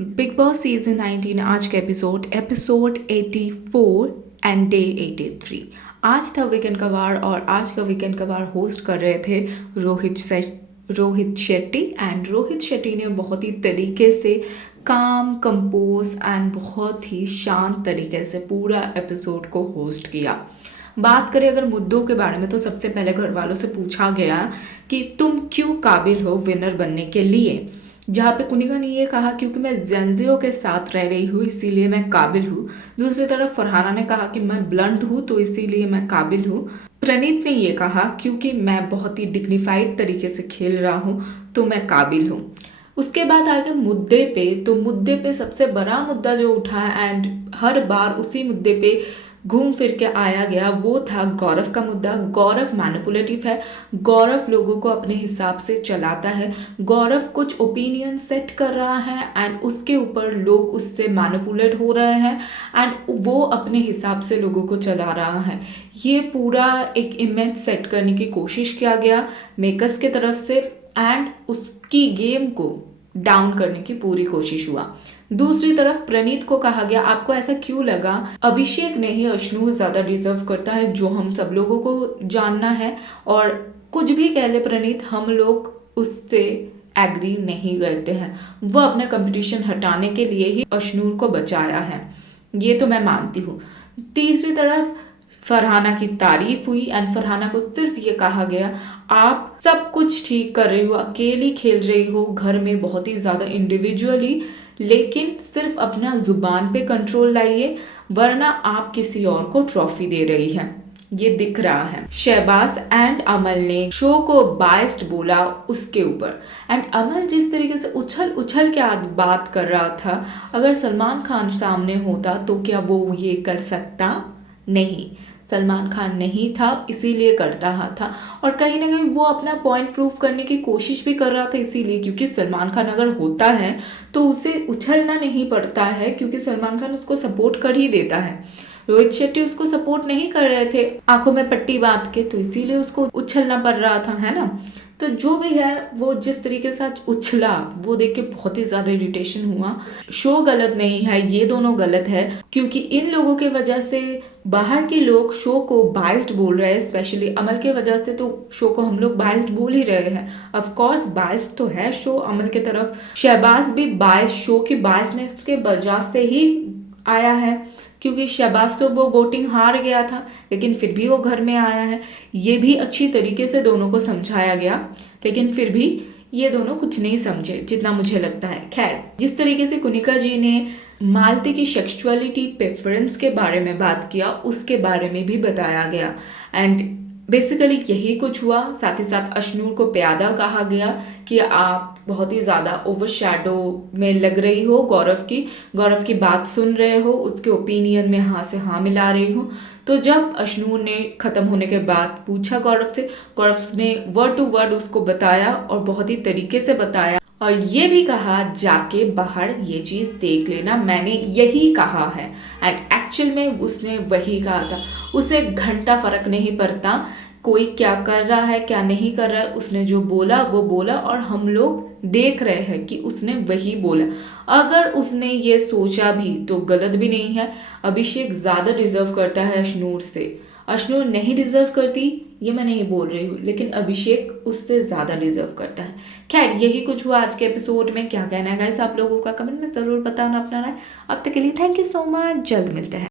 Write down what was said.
Big boss season 19 आज का episode 84 and day 83। आज था वीकेंड का वार और आज का वीकेंड का वार होस्ट कर रहे थे रोहित शेट्टी। एंड रोहित शेट्टी ने बहुत ही तरीके से काम कंपोज एंड बहुत ही शांत तरीके से पूरा एपिसोड को होस्ट किया। बात करें अगर मुद्दों के बारे में तो सबसे पहले घर वालों से पूछा गया कि तुम क्यों काबिल हो विनर बनने के लिए, जहाँ पे कुनिका ने ये कहा क्योंकि मैं जेंजियो के साथ रह रही हूँ इसीलिए मैं काबिल हूँ। दूसरी तरफ फरहाना ने कहा कि मैं ब्लंट हूँ तो इसीलिए मैं काबिल हूँ। प्रणीत ने ये कहा क्योंकि मैं बहुत ही डिग्निफाइड तरीके से खेल रहा हूँ तो मैं काबिल हूँ। उसके बाद आगे मुद्दे पे, तो मुद्दे पे सबसे बड़ा मुद्दा जो उठा एंड हर बार उसी मुद्दे पे घूम फिर के आया गया वो था गौरव का मुद्दा। गौरव मैनिपुलेटिव है, गौरव लोगों को अपने हिसाब से चलाता है, गौरव कुछ ओपिनियन सेट कर रहा है एंड उसके ऊपर लोग उससे मैनिपुलेट हो रहे हैं एंड वो अपने हिसाब से लोगों को चला रहा है। ये पूरा एक इमेज सेट करने की कोशिश किया गया मेकर्स के तरफ से एंड उसकी गेम को डाउन करने की पूरी कोशिश हुआ। दूसरी तरफ प्रणीत को कहा गया आपको ऐसा क्यों लगा अभिषेक ने ही अश्नू ज्यादा डिजर्व करता है, जो हम सब लोगों को जानना है। और कुछ भी कह ले प्रणीत, हम लोग उससे एग्री नहीं करते हैं। वो अपना कंपटीशन हटाने के लिए ही अश्नूर को बचाया है, ये तो मैं मानती हूँ। तीसरी तरफ फरहाना की तारीफ हुई एंड फरहाना को सिर्फ ये कहा गया आप सब कुछ ठीक कर रही हो, अकेली खेल रही हो घर में बहुत ही ज्यादा इंडिविजुअली, लेकिन सिर्फ अपना जुबान पे कंट्रोल लाइए वरना आप किसी और को ट्रॉफी दे रही हैं, ये दिख रहा है। शहबाज एंड अमल ने शो को बाइस्ड बोला उसके ऊपर एंड अमल जिस तरीके से उछल उछल के आज बात कर रहा था, अगर सलमान खान सामने होता तो क्या वो ये कर सकता? नहीं, सलमान खान नहीं था इसीलिए कर रहा था और कहीं ना कहीं वो अपना पॉइंट प्रूव करने की कोशिश भी कर रहा था इसीलिए, क्योंकि सलमान खान अगर होता है तो उसे उछलना नहीं पड़ता है क्योंकि सलमान खान उसको सपोर्ट कर ही देता है। रोहित शेट्टी उसको सपोर्ट नहीं कर रहे थे आंखों में पट्टी बांध के, तो इसीलिए उसको उछलना पड़ रहा था, है ना। तो जो भी है वो जिस तरीके से आज उछला वो देख के बहुत ही ज्यादा इरिटेशन हुआ। शो गलत नहीं है, ये दोनों गलत है क्योंकि इन लोगों के वजह से बाहर के लोग शो को बाइस्ड बोल रहे हैं, स्पेशली अमल के वजह से तो शो को हम लोग बाइस्ड बोल ही रहे हैं। ऑफ कोर्स बाइस्ड तो है शो अमल के तरफ, शहबाज भी बाइस शो की बाइसनेस के वजह से ही आया है क्योंकि शहबाज तो वो वोटिंग हार गया था लेकिन फिर भी वो घर में आया है। ये भी अच्छी तरीके से दोनों को समझाया गया लेकिन फिर भी ये दोनों कुछ नहीं समझे जितना मुझे लगता है। खैर, जिस तरीके से कुनिका जी ने मालती की सेक्सुअलिटी प्रेफरेंस के बारे में बात किया उसके बारे में भी बताया गया एंड बेसिकली यही कुछ हुआ। साथ ही साथ अश्नूर को प्यादा कहा गया कि आप बहुत ही ज़्यादा ओवरशैडो में लग रही हो, गौरव की बात सुन रहे हो, उसके ओपिनियन में हाँ से हाँ मिला रही हो। तो जब अश्नूर ने ख़त्म होने के बाद पूछा गौरव ने वर्ड टू वर्ड उसको बताया और बहुत ही तरीके से बताया और ये भी कहा जाके बाहर ये चीज़ देख लेना, मैंने यही कहा है एंड एक्चुअल में उसने वही कहा था। उसे घंटा फर्क नहीं पड़ता कोई क्या कर रहा है क्या नहीं कर रहा है, उसने जो बोला वो बोला और हम लोग देख रहे हैं कि उसने वही बोला। अगर उसने ये सोचा भी तो गलत भी नहीं है। अभिषेक ज़्यादा डिजर्व करता है अश्नूर से, अश्नूर नहीं डिजर्व करती ये मैं नहीं बोल रही हूँ, लेकिन अभिषेक उससे ज़्यादा डिजर्व करता है। खैर, यही कुछ हुआ आज के एपिसोड में। क्या कहना है गाइस आप लोगों का कमेंट में ज़रूर बताना अपना राय। अब तक के लिए थैंक यू सो मच, जल्द मिलते हैं।